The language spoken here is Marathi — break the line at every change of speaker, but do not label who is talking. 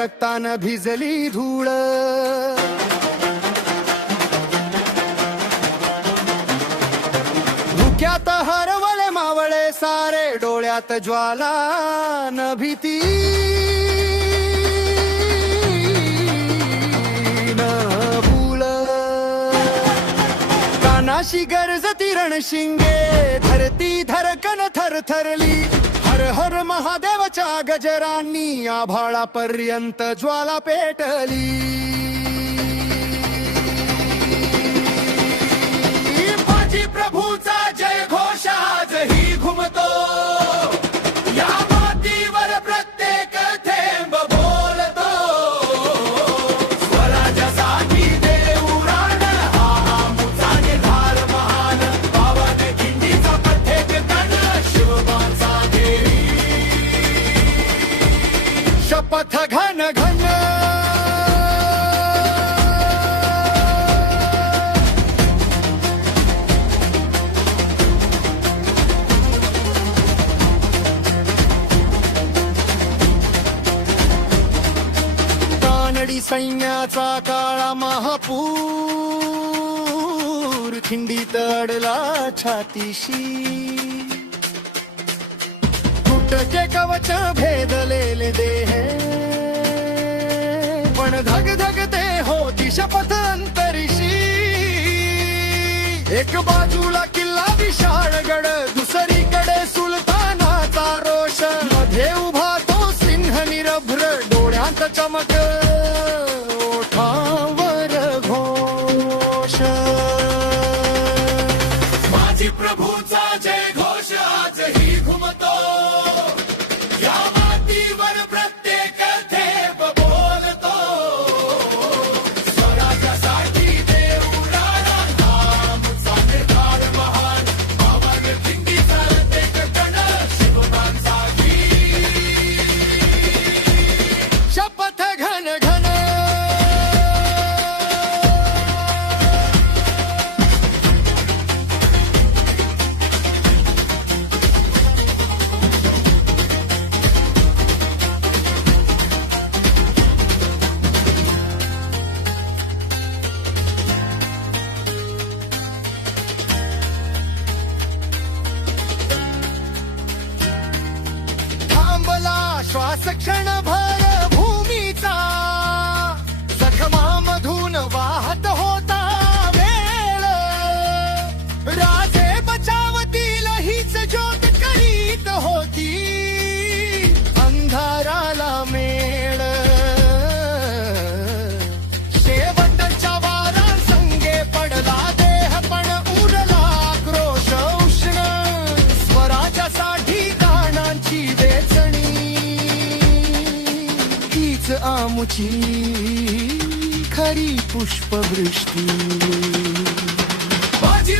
वाटेवरे रक्तानं भिजली धूळ. धुक्यात हरवले मावळे सारे डोळ्यात ज्वाला न भीती. गरजती रणशिंगे धरती धरकन थरथरली हर हर महादेवच्या गजरांनी आभाळापर्यंत ज्वाला पेटली. सैन्याचा काळा महापूर खिंडीत अडला छातीशी. तुटके कवच भेदलेले देह. पण धग धगते होती शपथ अंतरीशी. एक बाजूला किल्ला विशाळगड दुसरीकडे सुलतानाचा रोष. मध्ये उभा तो सिंह निरभ्र डोळ्यात चमक. ಸಕ್ಷಣ ಭಾರ हीच आमुची खरी पुष्पवृष्टी माझी